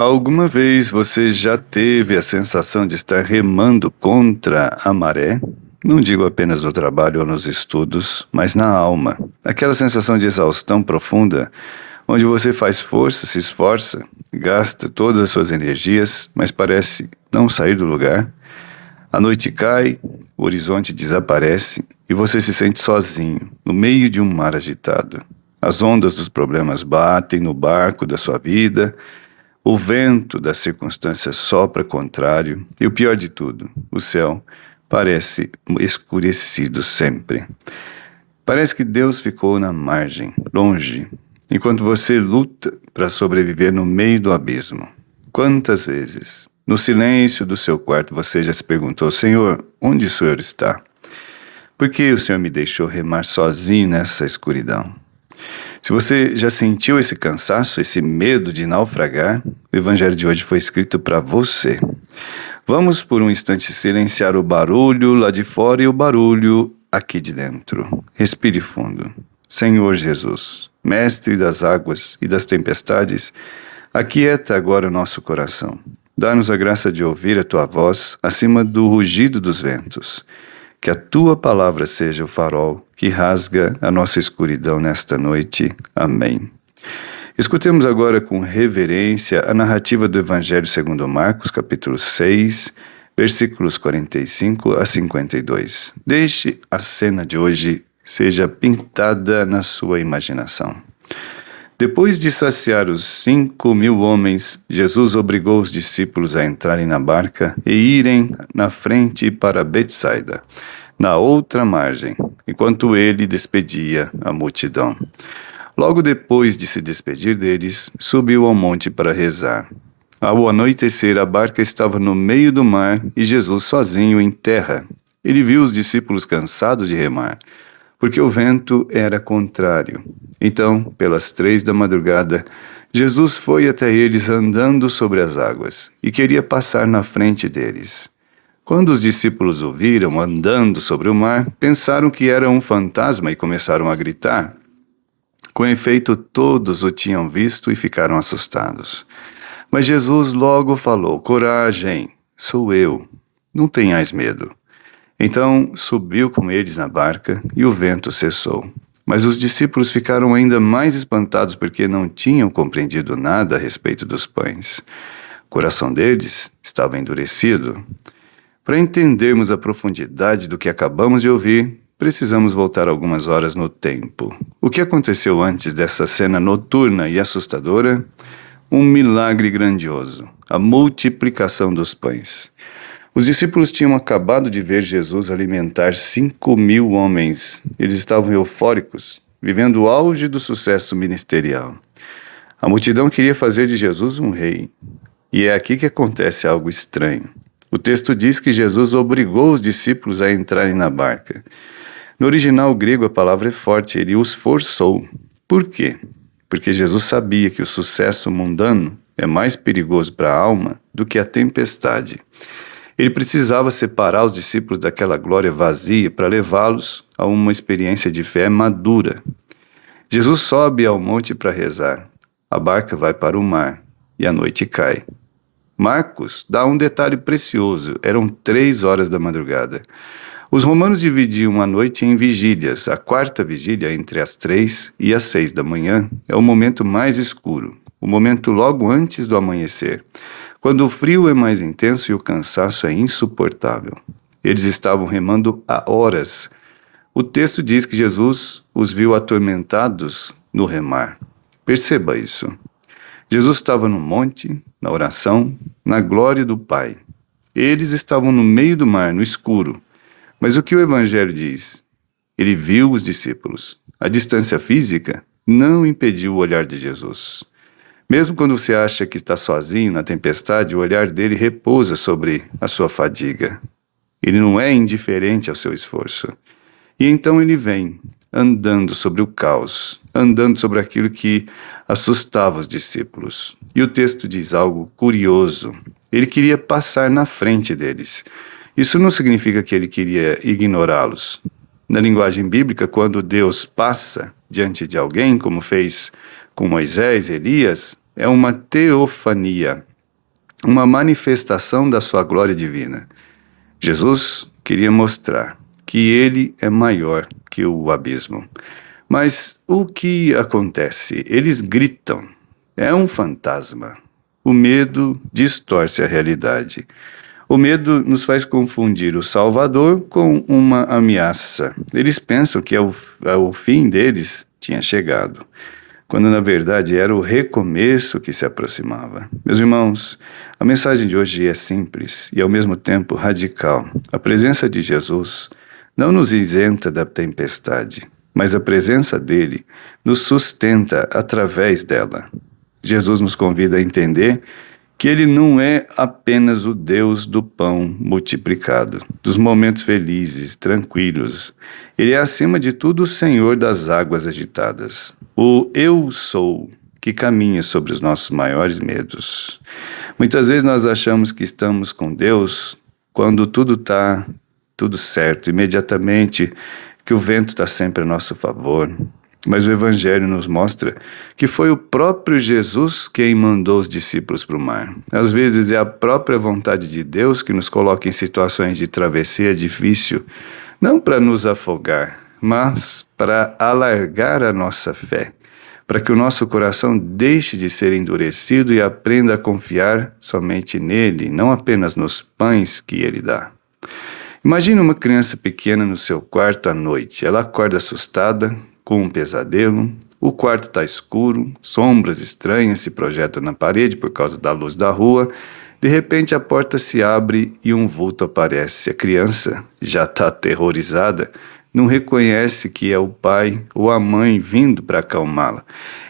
Alguma vez você já teve a sensação de estar remando contra a maré? Não digo apenas no trabalho ou nos estudos, mas na alma. Aquela sensação de exaustão profunda, onde você faz força, se esforça, gasta todas as suas energias, mas parece não sair do lugar. A noite cai, o horizonte desaparece e você se sente sozinho, no meio de um mar agitado. As ondas dos problemas batem no barco da sua vida. O vento das circunstâncias sopra contrário, e o pior de tudo, o céu parece escurecido sempre. Parece que Deus ficou na margem, longe, enquanto você luta para sobreviver no meio do abismo. Quantas vezes, no silêncio do seu quarto, você já se perguntou: Senhor, onde o Senhor está? Por que o Senhor me deixou remar sozinho nessa escuridão? Se você já sentiu esse cansaço, esse medo de naufragar, o Evangelho de hoje foi escrito para você. Vamos por um instante silenciar o barulho lá de fora e o barulho aqui de dentro. Respire fundo. Senhor Jesus, Mestre das águas e das tempestades, aquieta agora o nosso coração. Dá-nos a graça de ouvir a Tua voz acima do rugido dos ventos. Que a Tua palavra seja o farol que rasga a nossa escuridão nesta noite. Amém. Escutemos agora com reverência a narrativa do Evangelho segundo Marcos, capítulo 6, versículos 45 a 52. Deixe a cena de hoje seja pintada na sua imaginação. Depois de saciar os 5.000 homens, Jesus obrigou os discípulos a entrarem na barca e irem na frente para Betsaida, na outra margem, enquanto ele despedia a multidão. Logo depois de se despedir deles, subiu ao monte para rezar. Ao anoitecer, a barca estava no meio do mar e Jesus sozinho em terra. Ele viu os discípulos cansados de remar, porque o vento era contrário. Então, pelas 3 da madrugada, Jesus foi até eles andando sobre as águas e queria passar na frente deles. Quando os discípulos o viram andando sobre o mar, pensaram que era um fantasma e começaram a gritar. Com efeito, todos o tinham visto e ficaram assustados. Mas Jesus logo falou: Coragem, sou eu, não tenhais medo. Então subiu com eles na barca e o vento cessou. Mas os discípulos ficaram ainda mais espantados porque não tinham compreendido nada a respeito dos pães. O coração deles estava endurecido. Para entendermos a profundidade do que acabamos de ouvir, precisamos voltar algumas horas no tempo. O que aconteceu antes dessa cena noturna e assustadora? Um milagre grandioso, a multiplicação dos pães. Os discípulos tinham acabado de ver Jesus alimentar 5.000 homens. Eles estavam eufóricos, vivendo o auge do sucesso ministerial. A multidão queria fazer de Jesus um rei. E é aqui que acontece algo estranho. O texto diz que Jesus obrigou os discípulos a entrarem na barca. No original grego a palavra é forte, ele os forçou. Por quê? Porque Jesus sabia que o sucesso mundano é mais perigoso para a alma do que a tempestade. Ele precisava separar os discípulos daquela glória vazia para levá-los a uma experiência de fé madura. Jesus sobe ao monte para rezar. A barca vai para o mar e a noite cai. Marcos dá um detalhe precioso. Eram 3 horas da madrugada. Os romanos dividiam a noite em vigílias. A 4ª vigília, entre as 3 e as 6 da manhã, é o momento mais escuro, o momento logo antes do amanhecer, quando o frio é mais intenso e o cansaço é insuportável. Eles estavam remando há horas. O texto diz que Jesus os viu atormentados no remar. Perceba isso. Jesus estava no monte, na oração, na glória do Pai. Eles estavam no meio do mar, no escuro. Mas o que o Evangelho diz? Ele viu os discípulos. A distância física não impediu o olhar de Jesus. Mesmo quando você acha que está sozinho na tempestade, o olhar dele repousa sobre a sua fadiga. Ele não é indiferente ao seu esforço. E então ele vem, andando sobre o caos, andando sobre aquilo que assustava os discípulos. E o texto diz algo curioso. Ele queria passar na frente deles. Isso não significa que ele queria ignorá-los. Na linguagem bíblica, quando Deus passa diante de alguém, como fez com Moisés e Elias, é uma teofania. uma manifestação da sua glória divina. Jesus queria mostrar que ele é maior que o abismo. Mas o que acontece? Eles gritam. É um fantasma. O medo distorce a realidade. O medo nos faz confundir o Salvador com uma ameaça. Eles pensam que o fim deles tinha chegado, quando na verdade era o recomeço que se aproximava. Meus irmãos, a mensagem de hoje é simples e ao mesmo tempo radical. A presença de Jesus não nos isenta da tempestade, mas a presença dele nos sustenta através dela. Jesus nos convida a entender que ele não é apenas o Deus do pão multiplicado, dos momentos felizes, tranquilos. Ele é, acima de tudo, o Senhor das águas agitadas. O Eu Sou, que caminha sobre os nossos maiores medos. Muitas vezes nós achamos que estamos com Deus quando tudo está tudo certo, imediatamente que o vento está sempre a nosso favor. Mas o Evangelho nos mostra que foi o próprio Jesus quem mandou os discípulos para o mar. Às vezes é a própria vontade de Deus que nos coloca em situações de travessia difícil, não para nos afogar, mas para alargar a nossa fé, para que o nosso coração deixe de ser endurecido e aprenda a confiar somente nele, não apenas nos pães que ele dá. Imagine uma criança pequena no seu quarto à noite. Ela acorda assustada, com um pesadelo. O quarto está escuro, sombras estranhas se projetam na parede por causa da luz da rua. De repente a porta se abre e um vulto aparece. A criança, já está aterrorizada, não reconhece que é o pai ou a mãe vindo para acalmá-la.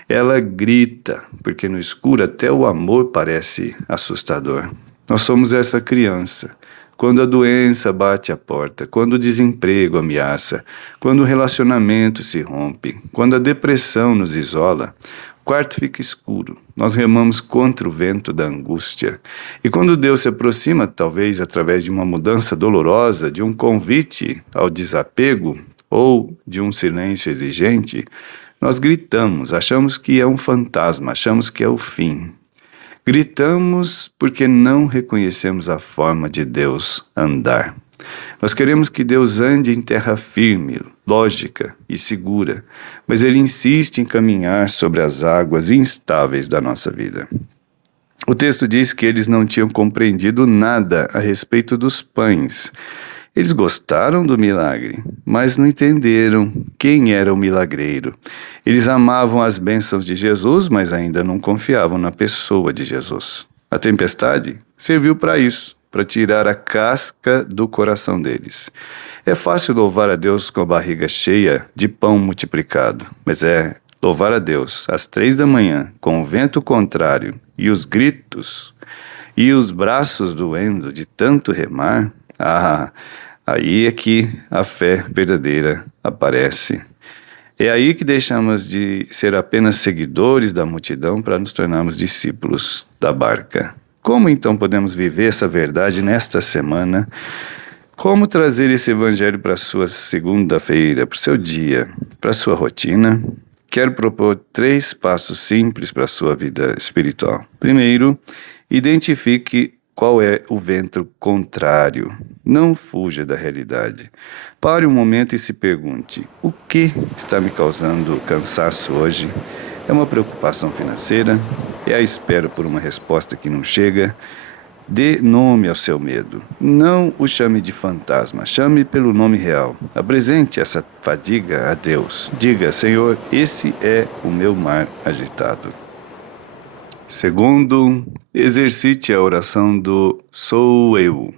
Ela grita, porque no escuro até o amor parece assustador. Nós somos essa criança. Quando a doença bate à porta, quando o desemprego ameaça, quando o relacionamento se rompe, quando a depressão nos isola, o quarto fica escuro. Nós remamos contra o vento da angústia. E quando Deus se aproxima, talvez através de uma mudança dolorosa, de um convite ao desapego ou de um silêncio exigente, nós gritamos, achamos que é um fantasma, achamos que é o fim. Gritamos porque não reconhecemos a forma de Deus andar. Nós queremos que Deus ande em terra firme, lógica e segura, mas Ele insiste em caminhar sobre as águas instáveis da nossa vida. O texto diz que eles não tinham compreendido nada a respeito dos pães. Eles gostaram do milagre, mas não entenderam quem era o milagreiro. Eles amavam as bênçãos de Jesus, mas ainda não confiavam na pessoa de Jesus. A tempestade serviu para isso, para tirar a casca do coração deles. É fácil louvar a Deus com a barriga cheia de pão multiplicado, mas louvar a Deus às 3 da manhã, com o vento contrário e os gritos e os braços doendo de tanto remar. Aí é que a fé verdadeira aparece. É aí que deixamos de ser apenas seguidores da multidão para nos tornarmos discípulos da barca. Como então podemos viver essa verdade nesta semana? Como trazer esse evangelho para a sua segunda-feira, para o seu dia, para a sua rotina? Quero propor 3 passos simples para a sua vida espiritual. Primeiro, identifique qual é o vento contrário. Não fuja da realidade. Pare um momento e se pergunte: o que está me causando cansaço hoje? É uma preocupação financeira? É a espera por uma resposta que não chega? Dê nome ao seu medo. Não o chame de fantasma, chame pelo nome real. Apresente essa fadiga a Deus. Diga: Senhor, esse é o meu mar agitado. Segundo, exercite a oração do sou eu.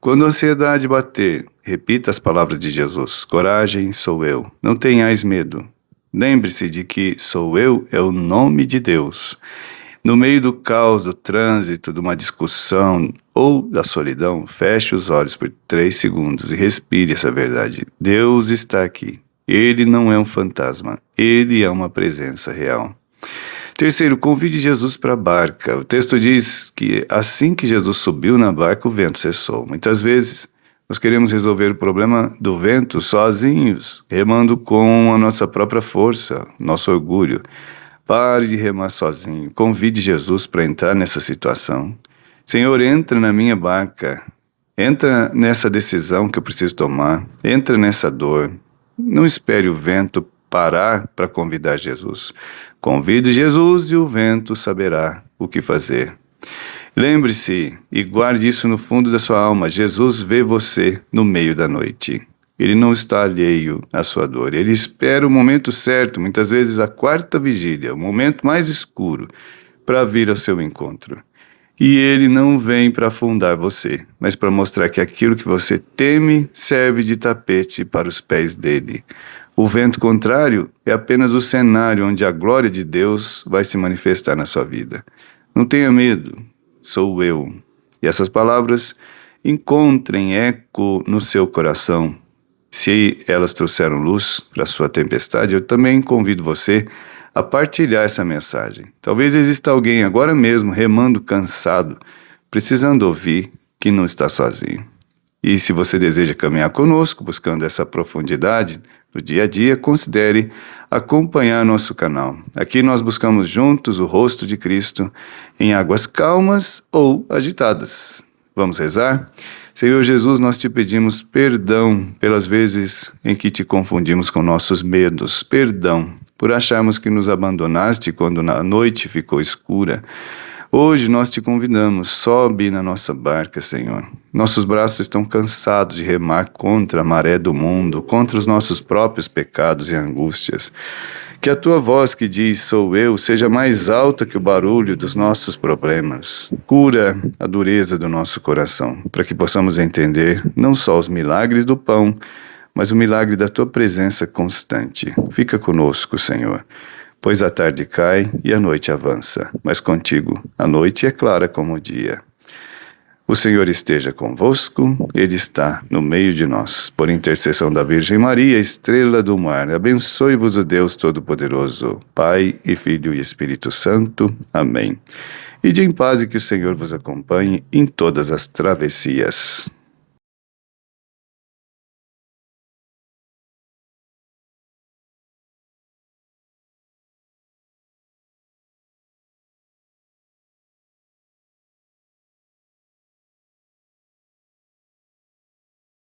Quando a ansiedade bater, repita as palavras de Jesus: coragem, sou eu. Não tenhais medo. Lembre-se de que sou eu é o nome de Deus. No meio do caos, do trânsito, de uma discussão ou da solidão, feche os olhos por 3 segundos e respire essa verdade. Deus está aqui. Ele não é um fantasma. Ele é uma presença real. Terceiro, convide Jesus para a barca. O texto diz que assim que Jesus subiu na barca, o vento cessou. Muitas vezes, nós queremos resolver o problema do vento sozinhos, remando com a nossa própria força, nosso orgulho. Pare de remar sozinho. Convide Jesus para entrar nessa situação. Senhor, entra na minha barca, entra nessa decisão que eu preciso tomar, entra nessa dor. Não espere o vento parar para convidar Jesus. Convide Jesus e o vento saberá o que fazer. Lembre-se e guarde isso no fundo da sua alma. Jesus vê você no meio da noite. Ele não está alheio à sua dor. Ele espera o momento certo, muitas vezes a quarta vigília, o momento mais escuro, para vir ao seu encontro. E ele não vem para afundar você, mas para mostrar que aquilo que você teme serve de tapete para os pés dele. O vento contrário é apenas o cenário onde a glória de Deus vai se manifestar na sua vida. Não tenha medo, sou eu. E essas palavras encontrem eco no seu coração. Se elas trouxeram luz para a sua tempestade, eu também convido você a partilhar essa mensagem. Talvez exista alguém agora mesmo remando cansado, precisando ouvir que não está sozinho. E se você deseja caminhar conosco, buscando essa profundidade do dia a dia, considere acompanhar nosso canal. Aqui nós buscamos juntos o rosto de Cristo em águas calmas ou agitadas. Vamos rezar? Senhor Jesus, nós te pedimos perdão pelas vezes em que te confundimos com nossos medos. Perdão por acharmos que nos abandonaste quando a noite ficou escura. Hoje nós te convidamos, sobe na nossa barca, Senhor. Nossos braços estão cansados de remar contra a maré do mundo, contra os nossos próprios pecados e angústias. Que a tua voz que diz, sou eu, seja mais alta que o barulho dos nossos problemas. Cura a dureza do nosso coração, para que possamos entender não só os milagres do pão, mas o milagre da tua presença constante. Fica conosco, Senhor, pois a tarde cai e a noite avança, mas contigo a noite é clara como o dia. O Senhor esteja convosco, Ele está no meio de nós. Por intercessão da Virgem Maria, estrela do mar, abençoe-vos o Deus Todo-Poderoso, Pai e Filho e Espírito Santo. Amém. Ide em paz e que o Senhor vos acompanhe em todas as travessias.